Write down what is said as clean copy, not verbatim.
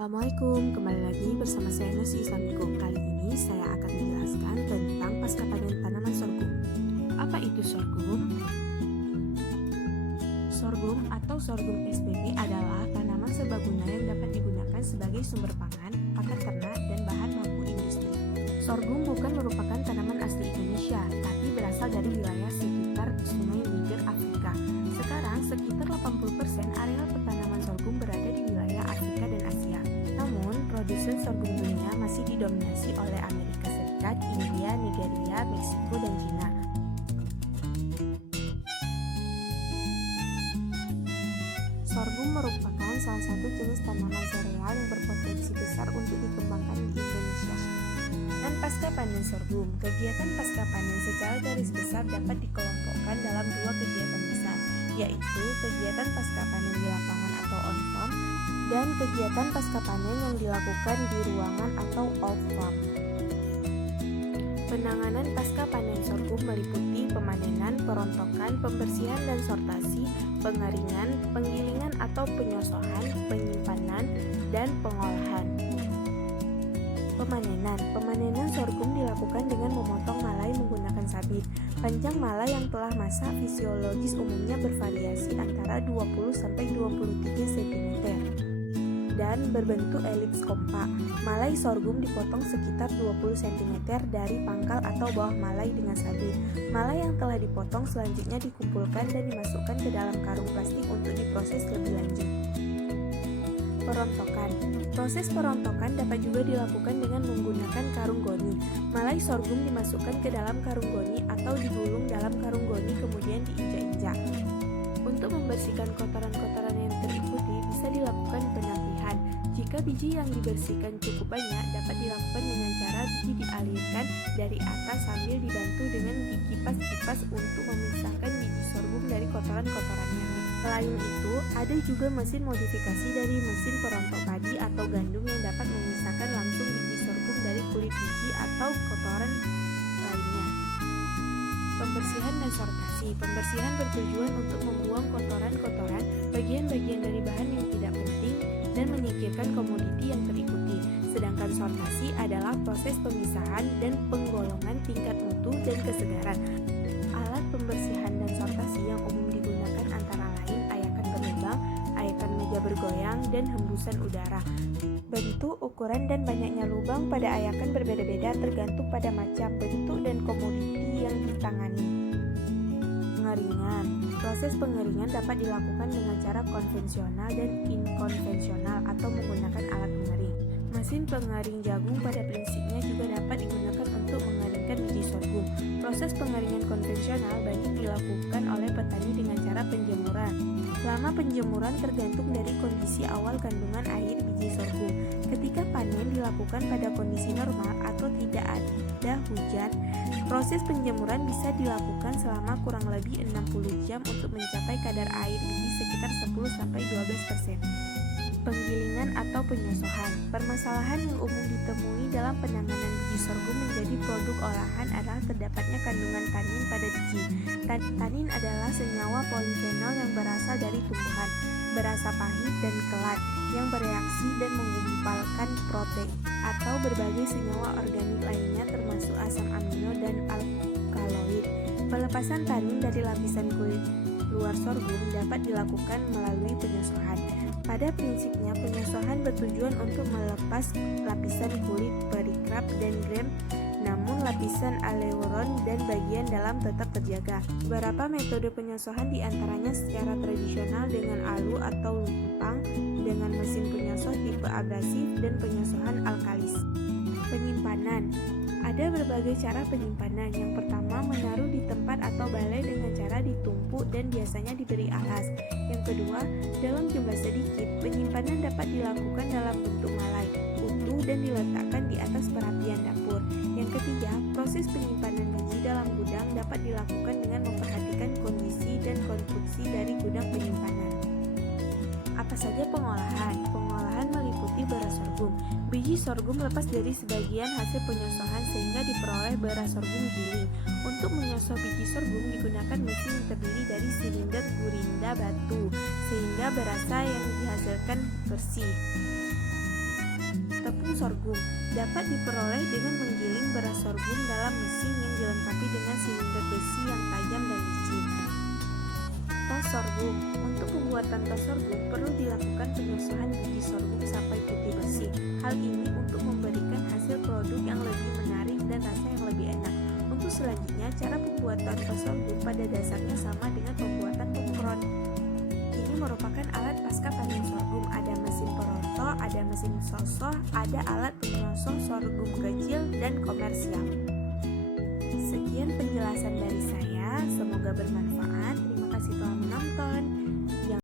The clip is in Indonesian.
Assalamualaikum, kembali lagi bersama saya Nusi Islamiko. Kali ini saya akan menjelaskan tentang pasca panen tanaman sorghum. Apa itu sorghum? Sorghum atau sorghum SPP adalah tanaman serbaguna yang dapat digunakan sebagai sumber pangan, pakan ternak, dan bahan baku industri. Sorghum bukan merupakan tanaman asli Indonesia, tapi berasal dari wilayah sekitar Sungai Niger, Afrika. Sekarang, sekitar 80% areal pertanaman sorghum berada di wilayah Afrika dan Asia. Namun, produsen sorghum dunia masih didominasi oleh Amerika Serikat, India, Nigeria, Meksiko, dan Cina. Sorghum merupakan salah satu jenis tanaman sereal yang berpotensi besar untuk dikembangkan di Indonesia. Dan pasca panen sorghum, kegiatan pasca panen secara garis besar dapat dikelompokkan dalam dua kegiatan besar, yaitu kegiatan pasca panen di lapangan atau on-farm dan kegiatan pasca panen yang dilakukan di ruangan atau off-farm. Penanganan pasca panen sorghum meliputi pemanenan, perontokan, pembersihan dan sortasi, pengeringan, penggilingan atau penyosohan, penyimpanan, dan pengolahan. Pemanenan sorghum dilakukan dengan memotong malai menggunakan sabit. Panjang malai yang telah masak fisiologis umumnya bervariasi antara 20-23 cm dan berbentuk elips kompak. Malai sorghum dipotong sekitar 20 cm dari pangkal atau bawah malai dengan sabit. Malai yang telah dipotong selanjutnya dikumpulkan dan dimasukkan ke dalam karung plastik untuk diproses lebih lanjut. Perontokan. Proses perontokan dapat juga dilakukan dengan menggunakan karung goni. Malai sorghum dimasukkan ke dalam karung goni atau digulung dalam karung goni kemudian diinjak-injak. Untuk membersihkan kotoran-kotoran yang terikuti bisa dilakukan penapihan. Jika biji yang dibersihkan cukup banyak, dapat dilakukan dengan cara biji dialirkan dari atas sambil dibantu dengan dikipas-kipas untuk memisahkan biji sorghum dari kotoran-kotorannya. Selain itu, ada juga mesin modifikasi dari mesin perontok padi atau gandum yang dapat memisahkan langsung biji sorghum dari kulit biji atau kotoran lainnya. Pembersihan dan sortasi. Pembersihan bertujuan untuk membuang kotoran-kotoran, bagian-bagian dari bahan yang tidak penting, dan menyingkirkan komoditi yang terikuti. Sedangkan sortasi adalah proses pemisahan dan penggolongan tingkat mutu dan kesegaran. Alat pembersihan dan sortasi yang umum digunakan antara lain ayakan berlubang, ayakan meja bergoyang, dan hembusan udara. Bentuk, ukuran, dan banyaknya lubang pada ayakan berbeda-beda tergantung pada macam, bentuk, dan komoditi yang ditangani. Pengeringan. Proses pengeringan dapat dilakukan dengan cara konvensional dan inkonvensional atau menggunakan alat pengering. Mesin pengering jagung pada prinsipnya juga dapat digunakan untuk mengeringkan biji sorghum. Proses pengeringan konvensional banyak dilakukan oleh petani dengan cara penjemuran. Lama penjemuran tergantung dari kondisi awal kandungan air biji sorghum. Ketika panen dilakukan pada kondisi normal atau tidak ada hujan, proses penjemuran bisa dilakukan selama kurang lebih 60 jam untuk mencapai kadar air biji sekitar 10-12%. Penggilingan atau penyosohan. Permasalahan yang umum ditemui dalam penanganan biji sorghum menjadi produk olahan adalah terdapatnya kandungan tanin pada biji. Tanin adalah senyawa polifenol yang berasal dari tumbuhan, berasa pahit dan kelat, yang bereaksi dan menggumpalkan protein atau berbagai senyawa organik lainnya termasuk asam amino dan alkaloid. Pelepasan tanin dari lapisan kulit luar sorghum dapat dilakukan melalui penyosohan. Pada prinsipnya, penyosohan bertujuan untuk melepas lapisan kulit perikrap dan grem, namun lapisan aleuron dan bagian dalam tetap terjaga. Beberapa metode penyosohan diantaranya secara tradisional dengan alu atau lumpang, dengan mesin penyosoh tipe abrasif, dan penyosohan alkalis. Penyimpanan. Ada berbagai cara penyimpanan. Yang pertama, menaruh di tempat atau balai dengan cara ditumpuk dan biasanya diberi alas. Yang kedua, dalam jumlah sedikit, penyimpanan dapat dilakukan dalam bentuk malai, utuh dan diletakkan di atas perapian dapur. Yang ketiga, proses penyimpanan biji dalam gudang dapat dilakukan dengan memperhatikan kondisi dan konstruksi dari gudang penyimpanan. Apa saja pengolahan? Pengolahan meliputi beras sorghum. Biji sorghum lepas dari sebagian hasil penyosohan sehingga diperoleh beras sorghum giling. Untuk menyosoh biji sorghum digunakan mesin yang terdiri dari silinder gurinda batu sehingga berasa yang dihasilkan bersih. sorghum dapat diperoleh dengan menggiling beras sorghum dalam mesin yang dilengkapi dengan silinder besi yang tajam dan licin. Tos sorghum. Untuk pembuatan tos sorghum perlu dilakukan penyusuhan biji sorghum sampai putih bersih. Hal ini untuk memberikan hasil produk yang lebih menarik dan rasa yang lebih enak. Untuk selanjutnya, cara pembuatan tos sorghum pada dasarnya sama dengan pembuatan popcorn. Ini merupakan alat pasca panen sorghum. Ada mesin peroto, ada mesin sosoh, ada alat penyosong sorghum kecil dan komersial. Sekian penjelasan dari saya, semoga bermanfaat. Terima kasih telah menonton.